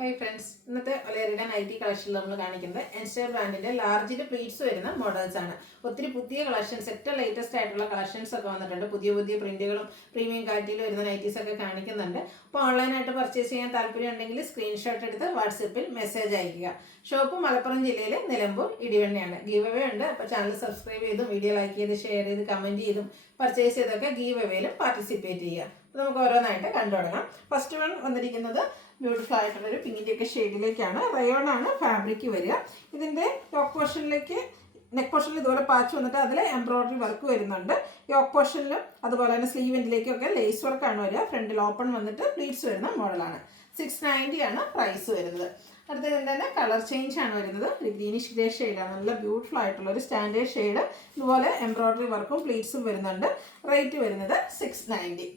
Hi friends, ഇന്നത്തെ ഒലേറിയുടെ nightie കളക്ഷനിൽ നമ്മൾ കാണിക്കുന്നത് എൻസ്റ്റർ ബ്രാൻഡിന്റെ ലാർജിൽ പ്ലീറ്റ്സ് വരുന്ന മോഡൽസ് ആണ്. ഒത്തിരി പുതിയ കളക്ഷൻസ്, ഏറ്റവും ലേറ്റസ്റ്റ് ആയിട്ടുള്ള കളക്ഷൻസ് ഒക്കെ വന്നിട്ടുണ്ട്. പുതിയ പുതിയ പ്രിന്റുകളും പ്രീമിയം ക്വാളിറ്റിയിൽ വരുന്ന നൈറ്റീസ് ഒക്കെ കാണിക്കുന്നുണ്ട്. അപ്പോൾ ഓൺലൈനായിട്ട് പർച്ചേസ് ചെയ്യാൻ താല്പര്യം ഉണ്ടെങ്കിൽ സ്ക്രീൻഷോട്ട് എടുത്ത് വാട്സപ്പിൽ മെസ്സേജ് അയക്കുക. ഷോപ്പ് മലപ്പുറം ജില്ലയിലെ നിലമ്പൂർ ഇടിവണ്ണയാണ്. ഗീവ് അവേ ഉണ്ട്. അപ്പോൾ ചാനൽ സബ്സ്ക്രൈബ് ചെയ്തും വീഡിയോ ലൈക്ക് ചെയ്ത് ഷെയർ ചെയ്ത് കമൻറ്റ് ചെയ്തും പർച്ചേസ് ചെയ്തൊക്കെ ഗീവ് അവേയിലും പാർട്ടിസിപ്പേറ്റ് ചെയ്യുക. അപ്പോൾ നമുക്ക് ഓരോന്നായിട്ട് കണ്ടു തുടങ്ങാം. ഫസ്റ്റ് വൺ വന്നിരിക്കുന്നത് ബ്യൂട്ടിഫുൾ ആയിട്ടുള്ളൊരു പിങ്കിൻ്റെയൊക്കെ ഷെയ്ഡിലേക്കാണ്. റയോൺ ആണ് ഫാബ്രിക് വരിക. ഇതിൻ്റെ യോക്ക് പോർഷനിലേക്ക് നെക്ക് പോർഷനിൽ ഇതുപോലെ പാച്ച് വന്നിട്ട് അതിൽ എംബ്രോയിഡറി വർക്ക് വരുന്നുണ്ട്. യോക്ക് പോർഷനിലും അതുപോലെ തന്നെ സ്ലീവ് എൻഡിലേക്കൊക്കെ ലേസ് വർക്കാണ് വരിക. ഫ്രണ്ടിൽ ഓപ്പൺ വന്നിട്ട് പ്ലീറ്റ്സ് വരുന്ന മോഡലാണ്. 690 ആണ് പ്രൈസ് വരുന്നത്. അടുത്തത് തന്നെ കളർ ചേഞ്ച് ആണ് വരുന്നത്. ഒരു ഗ്രീനിഷ് ഗ്രേ ഷെയ്ഡാണ്. നല്ല ബ്യൂട്ടിഫുൾ ആയിട്ടുള്ള ഒരു സ്റ്റാൻഡേർഡ് ഷെയ്ഡ്. ഇതുപോലെ എംബ്രോയിഡറി വർക്കും പ്ലീറ്റ്സും വരുന്നുണ്ട്. റേറ്റ് വരുന്നത് 690.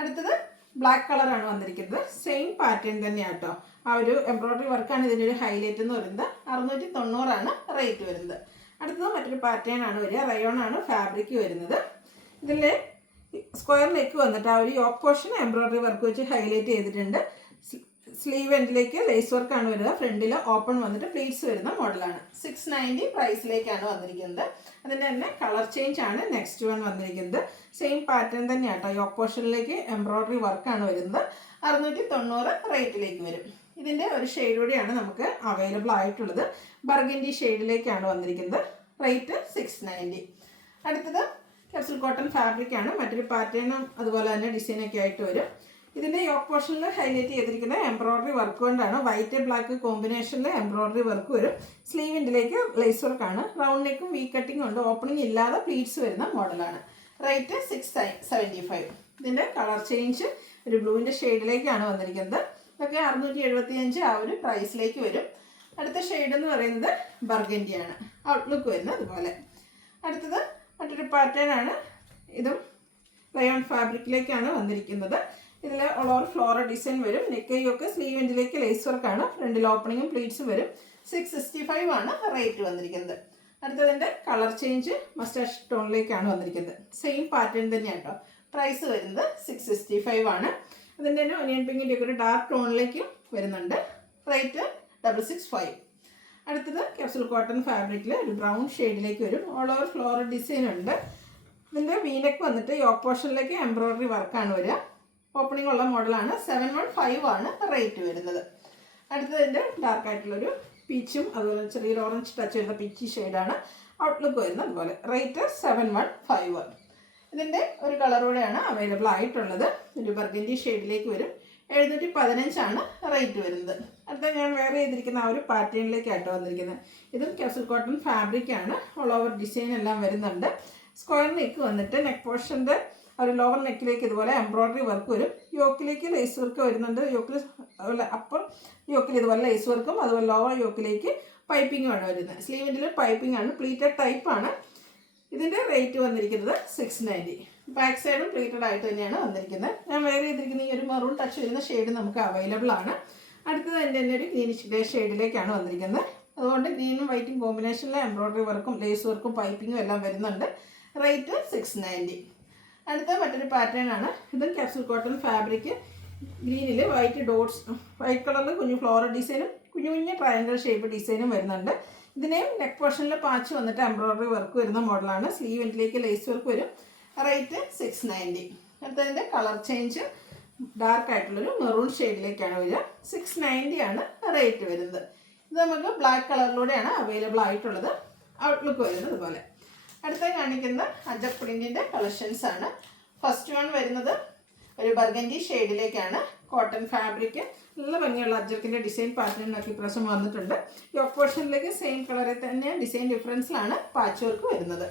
അടുത്തത് ബ്ലാക്ക് കളറാണ് വന്നിരിക്കുന്നത്. സെയിം പാറ്റേൺ തന്നെയാണ് കേട്ടോ. ആ ഒരു എംബ്രോയിഡറി വർക്കാണ് ഇതിൻ്റെ ഒരു ഹൈലൈറ്റ് എന്ന് പറയുന്നത്. 690 ആണ് റേറ്റ് വരുന്നത്. അടുത്തത് മറ്റൊരു പാറ്റേൺ ആണ് വരിക. റയോൺ ആണ് ഫാബ്രിക് വരുന്നത്. ഇതിൽ സ്ക്വയർ നെക്ക് വന്നിട്ട് ആ ഒരു യോക്ക് പോർഷൻ എംബ്രോയിഡറി വർക്ക് വെച്ച് ഹൈലൈറ്റ് ചെയ്തിട്ടുണ്ട്. സ്ലീവ് എൻഡിലേക്ക് ലേസ് വർക്കാണ് വരിക. ഫ്രണ്ടിൽ ഓപ്പൺ വന്നിട്ട് പ്ലീറ്റ്സ് വരുന്ന മോഡലാണ്. 690 പ്രൈസിലേക്കാണ് വന്നിരിക്കുന്നത്. അതിൻ്റെ തന്നെ കളർ ചേഞ്ച് ആണ് നെക്സ്റ്റ് വൺ വന്നിരിക്കുന്നത്. സെയിം പാറ്റേൺ തന്നെയാണ് കേട്ടോ. യോക്ക് പോർഷനിലേക്ക് എംബ്രോയിഡറി വർക്കാണ് വരുന്നത്. 690 റേറ്റിലേക്ക് വരും. ഇതിൻ്റെ ഒരു ഷെയ്ഡ് കൂടിയാണ് നമുക്ക് അവൈലബിൾ ആയിട്ടുള്ളത്. ബർഗൻഡി ഷെയ്ഡിലേക്കാണ് വന്നിരിക്കുന്നത്. റേറ്റ് 690. അടുത്തത് ക്യാപ്സൂൾ കോട്ടൺ ഫാബ്രിക് ആണ്. മറ്റൊരു പാറ്റേണും അതുപോലെ തന്നെ ഡിസൈനൊക്കെ ആയിട്ട് വരും. ഇതിൻ്റെ യോക്ക് പോർഷനിൽ ഹൈലൈറ്റ് ചെയ്തിരിക്കുന്ന എംബ്രോയിഡറി വർക്ക് കൊണ്ടാണ്. വൈറ്റ് ബ്ലാക്ക് കോമ്പിനേഷനിൽ എംബ്രോയിഡറി വർക്ക് വരും. സ്ലീവിൻ്റിലേക്ക് ലേസ് വർക്കാണ്. റൗണ്ട് നെക്കും വി കട്ടിംഗ് ഉണ്ട്. ഓപ്പണിംഗ് ഇല്ലാതെ പ്ലീറ്റ്സ് വരുന്ന മോഡലാണ്. റേറ്റ് 675. ഇതിൻ്റെ കളർ ചേഞ്ച് ഒരു ബ്ലൂവിൻ്റെ ഷെയ്ഡിലേക്കാണ് വന്നിരിക്കുന്നത്. ഇതൊക്കെ 675 ആ ഒരു പ്രൈസിലേക്ക് വരും. അടുത്ത ഷെയ്ഡ് എന്ന് പറയുന്നത് ബർഗൻഡിയാണ്. ഔട്ട്ലുക്ക് വരുന്നത് അതുപോലെ. അടുത്തത് മറ്റൊരു പാറ്റേൺ ആണ്. ഇതും റയോൺ ഫാബ്രിക്കിലേക്കാണ് വന്നിരിക്കുന്നത്. ഇതിൽ ഓൾ ഓവർ ഫ്ലോറൽ ഡിസൈൻ വരും. നെക്കൈയൊക്കെ സ്ലീവ് എൻഡിലേക്ക് ലേസ് വർക്കാണ്. ഫ്രണ്ടിൽ ഓപ്പണിങ്ങും പ്ലീറ്റ്സും വരും. 665 ആണ് റേറ്റ് വന്നിരിക്കുന്നത്. അടുത്തതിൻ്റെ കളർ ചേഞ്ച് മസ്റ്റാഷ് ടോണിലേക്കാണ് വന്നിരിക്കുന്നത്. സെയിം പാറ്റേൺ തന്നെയാണ് കേട്ടോ. പ്രൈസ് വരുന്നത് 665 ആണ്. അതിൻ്റെ തന്നെ ഒനിയൻ പിങ്കിൻ്റെ ഒക്കെ ഒരു ഡാർക്ക് ടോണിലേക്കും വരുന്നുണ്ട്. റേറ്റ് 665. അടുത്തത് ക്യാപ്സൂൾ കോട്ടൺ ഫാബ്രിക്കിൽ ഒരു ബ്രൗൺ ഷെയ്ഡിലേക്ക് വരും. ഓൾ ഓവർ ഫ്ലോറൽ ഡിസൈൻ ഉണ്ട്. ഇതിൻ്റെ വീനെക്ക് വന്നിട്ട് യോക്ക് പോർഷനിലേക്ക് എംബ്രോയിഡറി വർക്കാണ് വരിക. ഓപ്പണിംഗ് ഉള്ള മോഡലാണ്. 715 ആണ് റേറ്റ് വരുന്നത്. അടുത്തതിൻ്റെ ഡാർക്ക് ആയിട്ടുള്ളൊരു പീച്ചും അതുപോലെ ചെറിയൊരു ഓറഞ്ച് ടച്ച് വരുന്ന പീച്ചി ഷെയ്ഡാണ്. ഔട്ട്ലുക്ക് വരുന്നത് അതുപോലെ. റേറ്റ് 715. ഇതിൻ്റെ ഒരു കളറോടെയാണ് അവൈലബിൾ ആയിട്ടുള്ളത്. ഒരു ബർഗൻഡി ഷെയ്ഡിലേക്ക് വരും. 715 ആണ് റേറ്റ് വരുന്നത്. അടുത്ത ഞാൻ വേറെ ചെയ്തിരിക്കുന്ന ആ ഒരു പാറ്റേണിലേക്കായിട്ട് വന്നിരിക്കുന്നത്. ഇതും ക്യാപ്സൂൾ കോട്ടൺ ഫാബ്രിക് ആണ്. ഓൾ ഓവർ ഡിസൈൻ എല്ലാം വരുന്നുണ്ട്. സ്ക്വയർ നെക്ക് വന്നിട്ട് നെക്ക് പോർഷൻ്റെ ഒരു ലോവർ നെക്കിലേക്ക് ഇതുപോലെ എംബ്രോയിഡറി വർക്ക് വരും. യോക്കിലേക്ക് ലേസ് വർക്ക് വരുന്നുണ്ട്. യോക്കിൽ അപ്പർ യോക്കിൽ ഇതുപോലെ ലേസ് വർക്കും അതുപോലെ ലോവർ യോക്കിലേക്ക് പൈപ്പിങ്ങുമാണ് വരുന്നത്. സ്ലീവിൻ്റെ പൈപ്പിംഗ് ആണ്. പ്ലീറ്റഡ് ടൈപ്പാണ്. ഇതിൻ്റെ റേറ്റ് വന്നിരിക്കുന്നത് 690. ബാക്ക് സൈഡും പ്ലീറ്റഡ് ആയിട്ട് തന്നെയാണ് വന്നിരിക്കുന്നത്. ഞാൻ വേറെ ചെയ്തിരിക്കുന്ന ഈ ഒരു മെറൂൺ ടച്ച് വരുന്ന ഷെയ്ഡ് നമുക്ക് അവൈലബിൾ ആണ്. അടുത്തത് എൻ്റെ തന്നെ ഒരു ഗ്രീനിഷ് ഗ്രേ ഷെയ്ഡിലേക്കാണ് വന്നിരിക്കുന്നത്. അതുകൊണ്ട് ഗ്രീനും വൈറ്റും കോമ്പിനേഷനിലെ എംബ്രോയിഡറി വർക്കും ലേസ് വർക്കും പൈപ്പിങ്ങും എല്ലാം വരുന്നുണ്ട്. റേറ്റ് 690. അടുത്ത മറ്റൊരു പാറ്റേൺ ആണ്. ഇതും ക്യാപ്സൂൾ കോട്ടൺ ഫാബ്രിക്. ഗ്രീനിൽ വൈറ്റ് ഡോട്ട്സ്, വൈറ്റ് കളറിൽ കുഞ്ഞു ഫ്ലോറൽ ഡിസൈനും കുഞ്ഞു കുഞ്ഞു ട്രയാങ്കിൾ ഷേപ്പ് ഡിസൈനും വരുന്നുണ്ട്. ഇതിനെയും നെക്ക് പോർഷനിൽ പാച്ച് വന്നിട്ട് എംബ്രോയിഡറി വർക്ക് വരുന്ന മോഡലാണ്. സ്ലീവ് എൻഡിലേക്ക് ലേസ് വർക്ക് വരും. റേറ്റ് 690. അടുത്തതിൻ്റെ കളർ ചേഞ്ച് ഡാർക്ക് ആയിട്ടുള്ളൊരു മെറൂൺ ഷെയ്ഡിലേക്കാണ് വരിക. 690 ആണ് റേറ്റ് വരുന്നത്. ഇത് നമുക്ക് ബ്ലാക്ക് കളറിലൂടെയാണ് അവൈലബിൾ ആയിട്ടുള്ളത്. ഔട്ട്ലുക്ക് വരുന്നത് ഇതുപോലെ. അടുത്ത കാണിക്കുന്ന അജക് പ്രിന്റിൻ്റെ കളക്ഷൻസ് ആണ്. ഫസ്റ്റ് വൺ വരുന്നത് ഒരു ബർഗൻഡി ഷെയ്ഡിലേക്കാണ്. Cotton fabric. നല്ല ഭംഗിയുള്ള അജക്കിൻ്റെ ഡിസൈൻ പാറ്റേണിനൊക്കെ ഇപ്രാവശ്യം വന്നിട്ടുണ്ട്. യോക്ക് പോർഷനിലേക്ക് സെയിം കളറിൽ തന്നെ ഡിസൈൻ ഡിഫറൻസിലാണ് പാച്ച് വർക്ക് വരുന്നത്.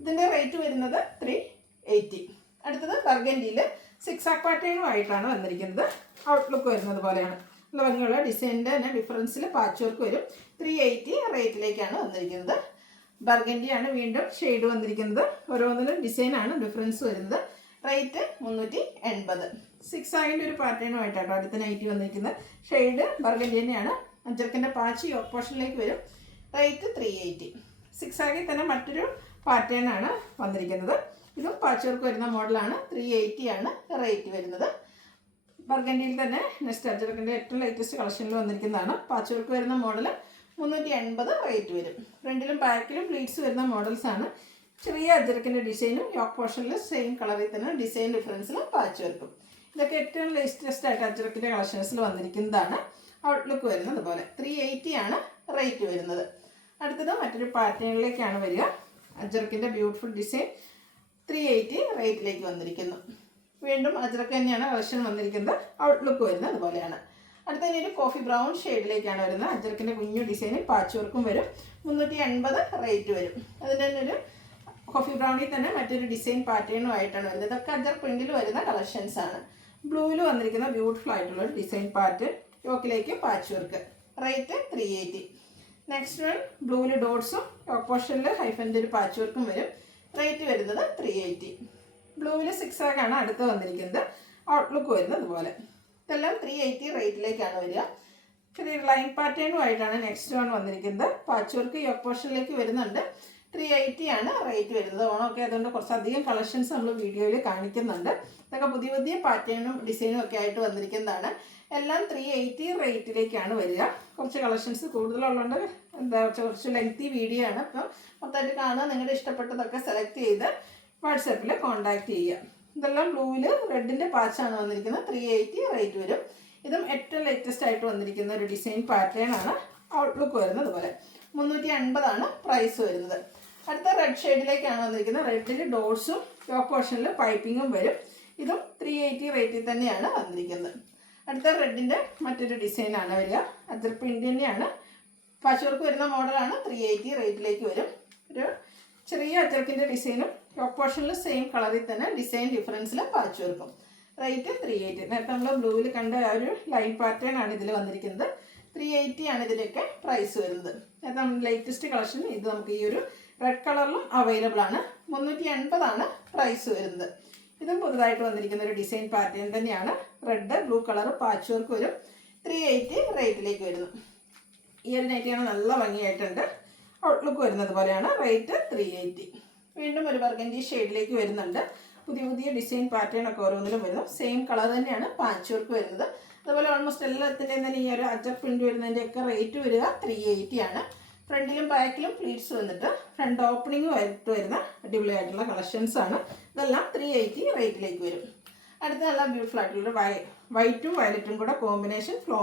ഇതിൻ്റെ റേറ്റ് വരുന്നത് 380. അടുത്തത് ബർഗൻഡിയിൽ 6 ആക്ക് പാറ്റേണുമായിട്ടാണ് വന്നിരിക്കുന്നത്. ഔട്ട്ലുക്ക് വരുന്നത് പോലെയാണ്. നല്ല ഭംഗിയുള്ള ഡിസൈനിൻ്റെ തന്നെ ഡിഫറൻസിൽ പാച്ച് വർക്ക് വരും. 380 റേറ്റിലേക്കാണ് വന്നിരിക്കുന്നത്. ബർഗൻഡിയാണ് വീണ്ടും ഷെയ്ഡ് വന്നിരിക്കുന്നത്. ഓരോന്നിലും ഡിസൈനാണ് ഡിഫറൻസ് വരുന്നത്. റേറ്റ് 380. 6 ആകിൻ്റെ ഒരു പാറ്റേണുമായിട്ടാണ് അടുത്ത നൈറ്റി വന്നിരിക്കുന്നത്. ഷെയ്ഡ് ബർഗൻഡി തന്നെയാണ്. അഞ്ചർക്കിൻ്റെ പാച്ച് യോക്ക് പോർഷനിലേക്ക് വരും. റേറ്റ് 380. 6 ആകിൽ തന്നെ മറ്റൊരു പാറ്റേൺ ആണ് വന്നിരിക്കുന്നത്. ഇതും പാച്ച് വർക്ക് വരുന്ന മോഡലാണ്. 380 ആണ് റേറ്റ് വരുന്നത്. ബർഗൻഡിയിൽ തന്നെ നെക്സ്റ്റ് അജ്രക്കിൻ്റെ ഏറ്റവും ലേറ്റസ്റ്റ് കളക്ഷനിൽ വന്നിരിക്കുന്നതാണ്. പാച്ച് വർക്ക് വരുന്ന മോഡൽ 380 റേറ്റ് വരും. ഫ്രണ്ടിലും ബാക്കിലും പ്ലീറ്റ്സ് വരുന്ന മോഡൽസാണ്. ചെറിയ അജ്രക്കിൻ്റെ ഡിസൈനും യോക്ക് പോർഷനിൽ സെയിം കളറിൽ തന്നെ ഡിസൈൻ ഡിഫറൻസിൽ പാച്ച് വർക്കും. ഇതൊക്കെ ഏറ്റവും ലേറ്റസ്റ്റ് ആയിട്ട് അജ്രക്കിൻ്റെ കളക്ഷൻസിൽ വന്നിരിക്കുന്നതാണ്. ഔട്ട്ലുക്ക് വരുന്നത് പോലെ 380 ആണ് റേറ്റ് വരുന്നത്. അടുത്തത് മറ്റൊരു പാറ്റേണിലേക്കാണ് വരിക. അജ്രക്കിൻ്റെ ബ്യൂട്ടിഫുൾ ഡിസൈൻ 380 റേറ്റിലേക്ക് വന്നിരിക്കുന്നു. വീണ്ടും അജ്രക്ക് തന്നെയാണ് കളക്ഷൻ വന്നിരിക്കുന്നത്. ഔട്ട്ലുക്ക് വരുന്നത് അതുപോലെയാണ്. അടുത്തതിന് ഒരു കോഫി ബ്രൗൺ ഷെയ്ഡിലേക്കാണ് വരുന്നത്. അജ്രക്കിൻ്റെ കുഞ്ഞു ഡിസൈനിൽ പാച്ച് വർക്കും വരും. 380 റേറ്റ് വരും. അതിൻ്റെ തന്നെ ഒരു കോഫി ബ്രൗണിൽ തന്നെ മറ്റൊരു ഡിസൈൻ പാറ്റേണും ആയിട്ടാണ് വരുന്നത്. ഇതൊക്കെ അജ്രക്ക് പ്രിന്റിൽ വരുന്ന കളക്ഷൻസ് ആണ്. ബ്ലൂവിൽ വന്നിരിക്കുന്ന ബ്യൂട്ടിഫുൾ ആയിട്ടുള്ള ഒരു ഡിസൈൻ പാറ്റേൺ, യോക്കിലേക്ക് patch work, rate 380. Next one ബ്ലൂവിൽ ഡോട്ട്സും യോക്ക് പോർഷനിൽ ഹൈഫൻ്റെ ഒരു പാച്ച് വർക്കും വരും. റേറ്റ് വരുന്നത് 380. ബ്ലൂവിൽ 6 ആഗാണ് അടുത്ത് വന്നിരിക്കുന്നത്. ഔട്ട്ലുക്ക് വരുന്നത് അതുപോലെ. ഇതെല്ലാം 380 റേറ്റിലേക്കാണ് വരിക. ചെറിയ ലൈൻ പാറ്റേണുമായിട്ടാണ് നെക്സ്റ്റ് വൺ വന്നിരിക്കുന്നത്. പാച്ച് വർക്ക് യോക്ക് പോർഷനിലേക്ക് വരുന്നുണ്ട്. 380 ആണ് റേറ്റ് വരുന്നത്. ഓണമൊക്കെ അതുകൊണ്ട് കുറച്ചധികം കളക്ഷൻസ് നമ്മൾ വീഡിയോയിൽ കാണിക്കുന്നുണ്ട്. ഇതൊക്കെ പുതിയ പുതിയ പാറ്റേണും ഡിസൈനും ഒക്കെ ആയിട്ട് വന്നിരിക്കുന്നതാണ്. എല്ലാം 380 റേറ്റിലേക്കാണ് വരിക. കുറച്ച് കളക്ഷൻസ് കൂടുതലുള്ളതുകൊണ്ട് കുറച്ച് ലെങ്തി വീഡിയോ ആണ്. അപ്പം മൊത്തമായിട്ട് കാണുക. നിങ്ങളുടെ ഇഷ്ടപ്പെട്ടതൊക്കെ സെലക്ട് ചെയ്ത് വാട്സാപ്പിൽ കോൺടാക്റ്റ് ചെയ്യുക. ഇതെല്ലാം ബ്ലൂവിൽ റെഡിൻ്റെ പാച്ചാണ് വന്നിരിക്കുന്നത്. 380 റേറ്റ് വരും. ഇതും ഏറ്റവും ലേറ്റസ്റ്റ് ആയിട്ട് വന്നിരിക്കുന്ന ഒരു ഡിസൈൻ പാറ്റേൺ ആണ്. ഔട്ട്ലുക്ക് വരുന്നത് പോലെ 350 ആണ് പ്രൈസ് വരുന്നത്. അടുത്ത റെഡ് ഷെയ്ഡിലേക്കാണ് വന്നിരിക്കുന്നത്. റെഡിൽ ഡോട്ട്സും യോക്ക് പോർഷനിൽ പൈപ്പിങ്ങും വരും. ഇതും 380 റേറ്റിൽ തന്നെയാണ് വന്നിരിക്കുന്നത്. അടുത്ത റെഡിൻ്റെ മറ്റൊരു ഡിസൈനാണ് വരിക. അജ്രക്ക് പ്രിൻ്റ് തന്നെയാണ്. പാച്ച് വർക്ക് വരുന്ന മോഡലാണ്. 380 റേറ്റിലേക്ക് വരും. ഒരു ചെറിയ അജ്രക്കിൻ്റെ ഡിസൈനും യോക്ക് പോർഷനിൽ സെയിം കളറിൽ തന്നെ ഡിസൈൻ ഡിഫറൻസിൽ പാച്ച് വർക്കും. റേറ്റ് 380. നേരത്തെ നമ്മൾ ബ്ലൂവിൽ കണ്ട ആ ഒരു ലൈൻ പാറ്റേൺ ആണ് ഇതിൽ വന്നിരിക്കുന്നത്. 380 ആണ് ഇതിൻ്റെയൊക്കെ പ്രൈസ് വരുന്നത്. നേരത്തെ നമ്മൾ ലേറ്റസ്റ്റ് കളക്ഷൻ ഇത് നമുക്ക് ഈ ഒരു റെഡ് കളറിലും അവൈലബിൾ ആണ്. 380 ആണ് പ്രൈസ് വരുന്നത്. ഇതും പുതുതായിട്ട് വന്നിരിക്കുന്ന ഒരു ഡിസൈൻ പാറ്റേൺ തന്നെയാണ്. Red blue colour patch work വരും. 380 റേറ്റിലേക്ക് വരുന്നു. ഈ ഒരു നൈറ്റിയാണ് നല്ല ഭംഗിയായിട്ടുണ്ട്. ഔട്ട്ലുക്ക് വരുന്നത് പോലെയാണ്. റേറ്റ് 380. വീണ്ടും ഒരു ബർഗൻഡി ഷെയ്ഡിലേക്ക് വരുന്നുണ്ട്. പുതിയ പുതിയ ഡിസൈൻ പാറ്റേൺ ഒക്കെ ഓരോന്നിലും വരുന്നു. സെയിം കളർ തന്നെയാണ് പാച്ച് വർക്ക് വരുന്നത്. അതുപോലെ ഓൾമോസ്റ്റ് എല്ലാത്തിൻ്റെയും തന്നെ ഈ ഒരു അജ്രക്ക് പ്രിന്റ് വരുന്നതിൻ്റെയൊക്കെ റേറ്റ് വരിക 380 ആണ്. ഫ്രണ്ടിലും ബാക്കിലും പ്ലീറ്റ്സ് വന്നിട്ട് ഫ്രണ്ട് ഓപ്പണിംഗ് ആയിട്ട് വരുന്ന അടിപൊളിയായിട്ടുള്ള കളക്ഷൻസ് ആണ്. ഇതെല്ലാം 380 റേറ്റിലേക്ക് വരും. അടുത്ത നല്ല ബ്യൂട്ടിഫുൾ ആയിട്ടുള്ള വൈറ്റും വയലറ്റും കൂടെ കോമ്പിനേഷൻ ഫ്ലോ